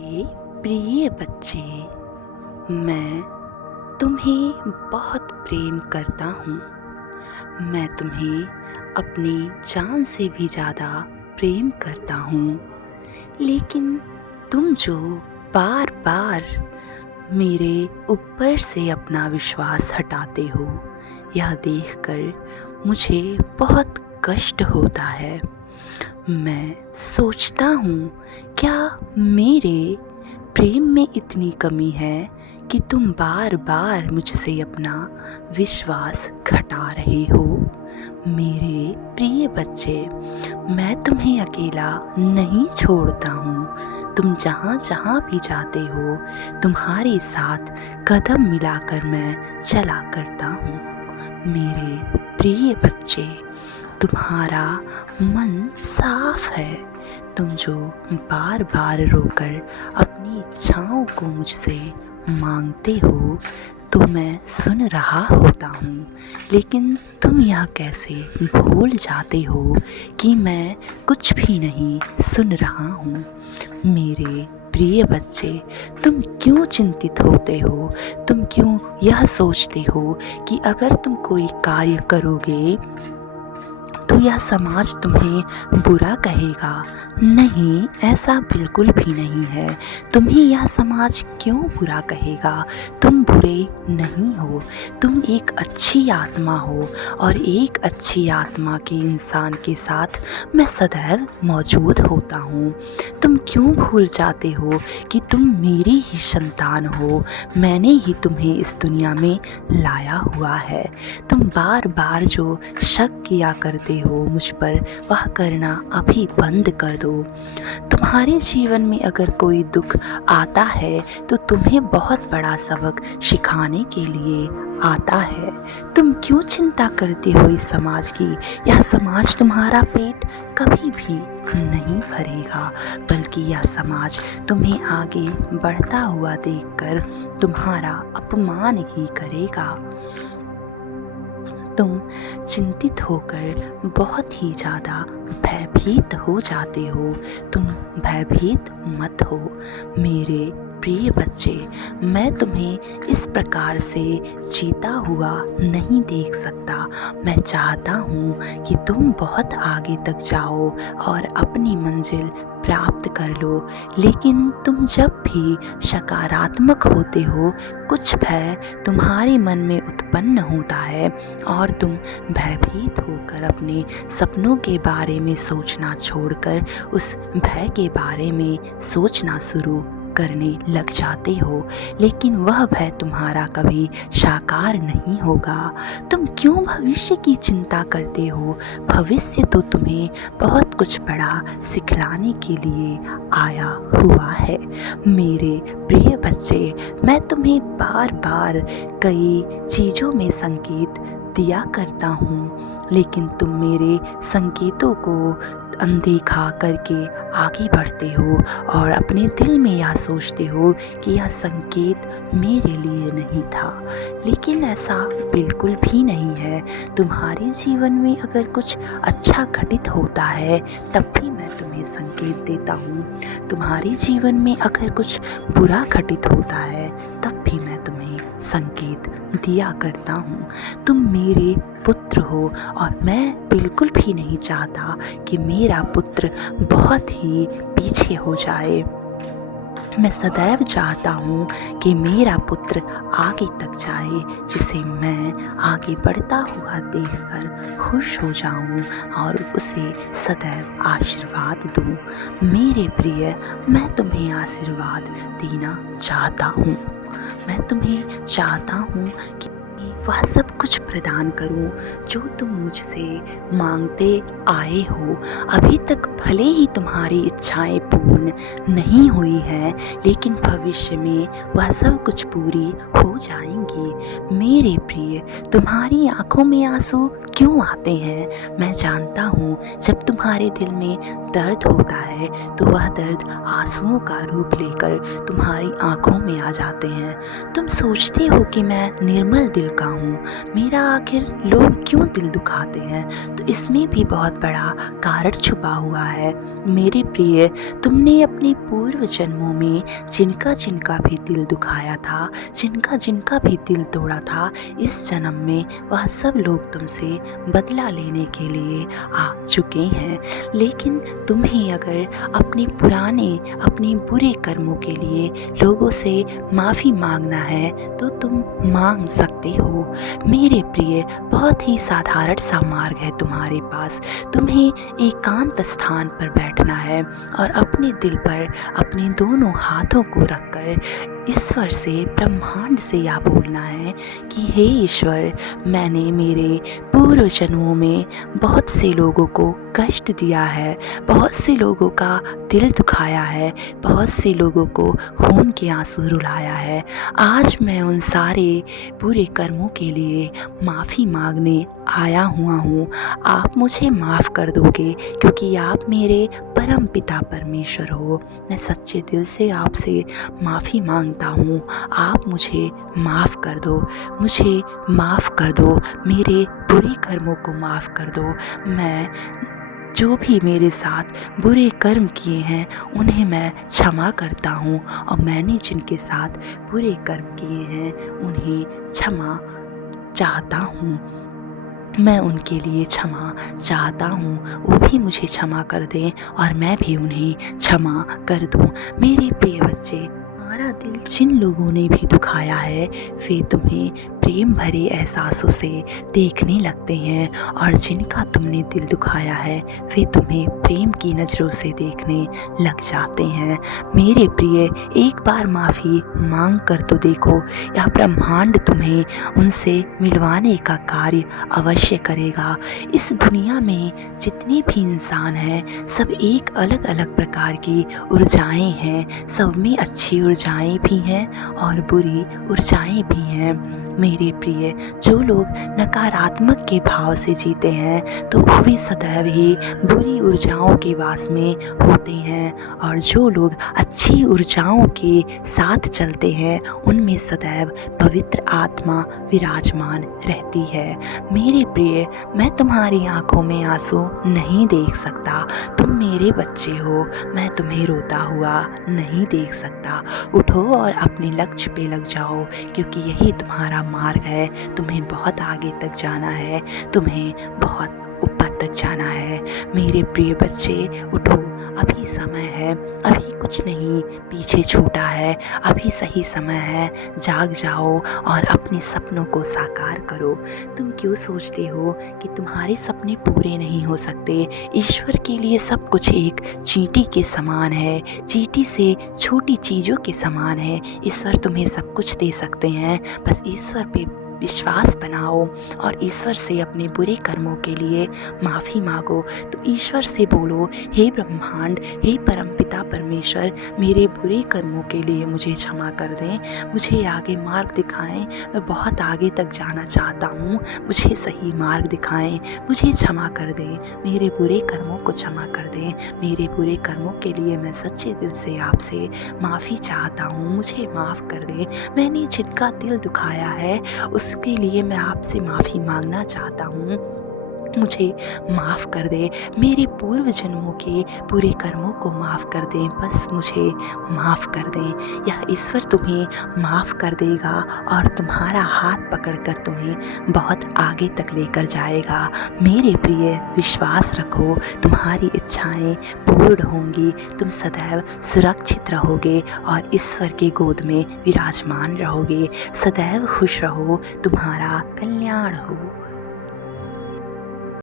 मेरे प्रिय बच्चे, मैं तुम्हें बहुत प्रेम करता हूँ। मैं तुम्हें अपनी जान से भी ज़्यादा प्रेम करता हूँ। लेकिन तुम जो बार बार मेरे ऊपर से अपना विश्वास हटाते हो, यह देखकर मुझे बहुत कष्ट होता है। मैं सोचता हूँ, क्या मेरे प्रेम में इतनी कमी है कि तुम बार बार मुझसे अपना विश्वास घटा रहे हो। मेरे प्रिय बच्चे, मैं तुम्हें अकेला नहीं छोड़ता हूँ। तुम जहाँ जहाँ भी जाते हो, तुम्हारे साथ कदम मिलाकर मैं चला करता हूँ। मेरे प्रिय बच्चे, तुम्हारा मन साफ है। तुम जो बार बार रोकर अपनी इच्छाओं को मुझसे मांगते हो, तो मैं सुन रहा होता हूँ। लेकिन तुम यह कैसे भूल जाते हो कि मैं कुछ भी नहीं सुन रहा हूँ। मेरे प्रिय बच्चे, तुम क्यों चिंतित होते हो? तुम क्यों यह सोचते हो कि अगर तुम कोई कार्य करोगे तो यह समाज तुम्हें बुरा कहेगा? नहीं, ऐसा बिल्कुल भी नहीं है। तुम्हें यह समाज क्यों बुरा कहेगा? तुम बुरे नहीं हो। तुम एक अच्छी आत्मा हो, और एक अच्छी आत्मा के इंसान के साथ मैं सदैव मौजूद होता हूँ। तुम क्यों भूल जाते हो कि तुम मेरी ही संतान हो? मैंने ही तुम्हें इस दुनिया में लाया हुआ है। तुम बार बार जो शक किया करते हो मुझ पर, वह करना अभी बंद कर दो। तुम्हारे जीवन में अगर कोई दुख आता है तो तुम्हें बहुत बड़ा सबक सिखाने के लिए आता है। तुम क्यों चिंता करते हो इस समाज की? यह समाज तुम्हारा पेट कभी भी नहीं भरेगा, बल्कि यह समाज तुम्हें आगे बढ़ता हुआ देखकर तुम्हारा अपमान ही करेगा। तुम चिंतित होकर बहुत ही ज़्यादा भयभीत हो जाते हो। तुम भयभीत मत हो मेरे प्रिय बच्चे। मैं तुम्हें इस प्रकार से जीता हुआ नहीं देख सकता। मैं चाहता हूँ कि तुम बहुत आगे तक जाओ और अपनी मंजिल प्राप्त कर लो। लेकिन तुम जब भी सकारात्मक होते हो, कुछ भय तुम्हारे मन में उत्पन्न होता है और तुम भयभीत होकर अपने सपनों के बारे में सोचना छोड़कर उस भय के बारे में सोचना शुरू करने लग जाते हो। लेकिन वह भय तुम्हारा कभी साकार नहीं होगा। तुम क्यों भविष्य की चिंता करते हो? भविष्य तो तुम्हें बहुत कुछ बड़ा सिखलाने के लिए आया हुआ है। मेरे प्रिय बच्चे, मैं तुम्हें बार बार कई चीज़ों में संकेत दिया करता हूँ, लेकिन तुम मेरे संकेतों को अनदेखा करके आगे बढ़ते हो और अपने दिल में यह सोचते हो कि यह संकेत मेरे लिए नहीं था। लेकिन ऐसा बिल्कुल भी नहीं है। तुम्हारे जीवन में अगर कुछ अच्छा घटित होता है, तब भी मैं तुम्हें संकेत देता हूँ। तुम्हारे जीवन में अगर कुछ बुरा घटित होता है, तब भी मैं तुम्हें संकेत दिया करता हूँ। तुम मेरे पुत्र हो, और मैं बिल्कुल भी नहीं चाहता कि मेरा पुत्र बहुत ही पीछे हो जाए। मैं सदैव चाहता हूँ कि मेरा पुत्र आगे तक जाए, जिसे मैं आगे बढ़ता हुआ देखकर खुश हो जाऊँ और उसे सदैव आशीर्वाद दूँ। मेरे प्रिय, मैं तुम्हें आशीर्वाद देना चाहता हूँ। मैं तुम्हें चाहता हूँ कि वह सब कुछ प्रदान करूं जो तुम मुझसे मांगते आए हो। अभी तक भले ही तुम्हारी इच्छाएं पूर्ण नहीं हुई हैं, लेकिन भविष्य में वह सब कुछ पूरी हो जाएंगी। मेरे प्रिय, तुम्हारी आंखों में आंसू क्यों आते हैं? मैं जानता हूँ, जब तुम्हारे दिल में दर्द होता है तो वह दर्द आंसुओं का रूप लेकर तुम्हारी आंखों में आ जाते हैं। तुम सोचते हो कि मैं निर्मल दिल का हूँ, मेरा आखिर लोग क्यों दिल दुखाते हैं? तो इसमें भी बहुत बड़ा कारण छुपा हुआ है। मेरे प्रिय, तुमने अपने पूर्व जन्मों में जिनका जिनका भी दिल दुखाया था, जिनका जिनका भी दिल तोड़ा था, इस जन्म में वह सब लोग तुमसे बदला लेने के लिए आ चुके हैं। लेकिन तुम्हें अगर अपने बुरे कर्मों के लिए लोगों से माफ़ी मांगना है तो तुम मांग सकते हो। मेरे प्रिय, बहुत ही साधारण सा मार्ग है तुम्हारे पास। तुम्हें एकांत स्थान पर बैठना है और अपने दिल पर अपने दोनों हाथों को रखकर ईश्वर से, ब्रह्मांड से यह बोलना है कि हे ईश्वर, मैंने मेरे पूर्व जन्मों में बहुत से लोगों को कष्ट दिया है, बहुत से लोगों का दिल दुखाया है, बहुत से लोगों को खून के आंसू रुलाया है। आज मैं उन सारे बुरे कर्मों के लिए माफ़ी मांगने आया हुआ हूँ। आप मुझे माफ़ कर दोगे क्योंकि आप मेरे परम पिता परमेश्वर हो। मैं सच्चे दिल से आपसे माफ़ी मांगता हूँ। आप मुझे माफ़ कर दो, मुझे माफ़ कर दो, मेरे बुरे कर्मों को माफ़ कर दो। मैं जो भी मेरे साथ बुरे कर्म किए हैं उन्हें मैं क्षमा करता हूँ और मैंने जिनके साथ बुरे कर्म किए हैं उन्हें क्षमा चाहता हूँ। मैं उनके लिए क्षमा चाहता हूँ, वो भी मुझे क्षमा कर दें और मैं भी उन्हें क्षमा कर दूँ। मेरे प्रिय बच्चे, तुम्हारा दिल जिन लोगों ने भी दुखाया है वे तुम्हें प्रेम भरे एहसासों से देखने लगते हैं और जिनका तुमने दिल दुखाया है वे तुम्हें प्रेम की नज़रों से देखने लग जाते हैं। मेरे प्रिय, एक बार माफ़ी मांग कर तो देखो, यह ब्रह्मांड तुम्हें उनसे मिलवाने का कार्य अवश्य करेगा। इस दुनिया में जितने भी इंसान हैं सब एक अलग अलग प्रकार की ऊर्जाएं हैं। सब में अच्छी ऊर्जाएं भी हैं और बुरी ऊर्जाएं भी हैं। मेरे प्रिय, जो लोग नकारात्मक के भाव से जीते हैं तो वे सदैव ही बुरी ऊर्जाओं के वास में होते हैं और जो लोग अच्छी ऊर्जाओं के साथ चलते हैं उनमें सदैव पवित्र आत्मा विराजमान रहती है। मेरे प्रिय, मैं तुम्हारी आंखों में आंसू नहीं देख सकता। तुम मेरे बच्चे हो, मैं तुम्हें रोता हुआ नहीं देख सकता। उठो और अपने लक्ष्य पे लग जाओ क्योंकि यही तुम्हारा मार्ग है। तुम्हें बहुत आगे तक जाना है, तुम्हें बहुत ऊपर तक जाना है। मेरे प्रिय बच्चे, उठो, अभी समय है, अभी कुछ नहीं पीछे छूटा है, अभी सही समय है। जाग जाओ और अपने सपनों को साकार करो। तुम क्यों सोचते हो कि तुम्हारे सपने पूरे नहीं हो सकते? ईश्वर के लिए सब कुछ एक चींटी के समान है, चींटी से छोटी चीज़ों के समान है। ईश्वर तुम्हें सब कुछ दे सकते हैं, बस ईश्वर पे विश्वास बनाओ और ईश्वर से अपने बुरे कर्मों के लिए माफ़ी मांगो। तो ईश्वर से बोलो, हे ब्रह्मांड, हे परमपिता परमेश्वर, मेरे बुरे कर्मों के लिए मुझे क्षमा कर दें, मुझे आगे मार्ग दिखाएं। मैं बहुत आगे तक जाना चाहता हूँ, मुझे सही मार्ग दिखाएं, मुझे क्षमा कर दें, मेरे बुरे कर्मों को क्षमा कर दें। मेरे बुरे कर्मों के लिए मैं सच्चे दिल से आपसे माफ़ी चाहता हूँ, मुझे माफ़ कर दें। मैंने जिनका दिल दुखाया है उसके लिए मैं आपसे माफ़ी मांगना चाहता हूँ, मुझे माफ़ कर दे। मेरे पूर्व जन्मों के बुरे कर्मों को माफ़ कर दें, बस मुझे माफ़ कर दें। यह ईश्वर तुम्हें माफ़ कर देगा और तुम्हारा हाथ पकड़कर तुम्हें बहुत आगे तक लेकर जाएगा। मेरे प्रिय, विश्वास रखो, तुम्हारी इच्छाएं पूर्ण होंगी, तुम सदैव सुरक्षित रहोगे और ईश्वर के गोद में विराजमान रहोगे। सदैव खुश रहो, तुम्हारा कल्याण हो।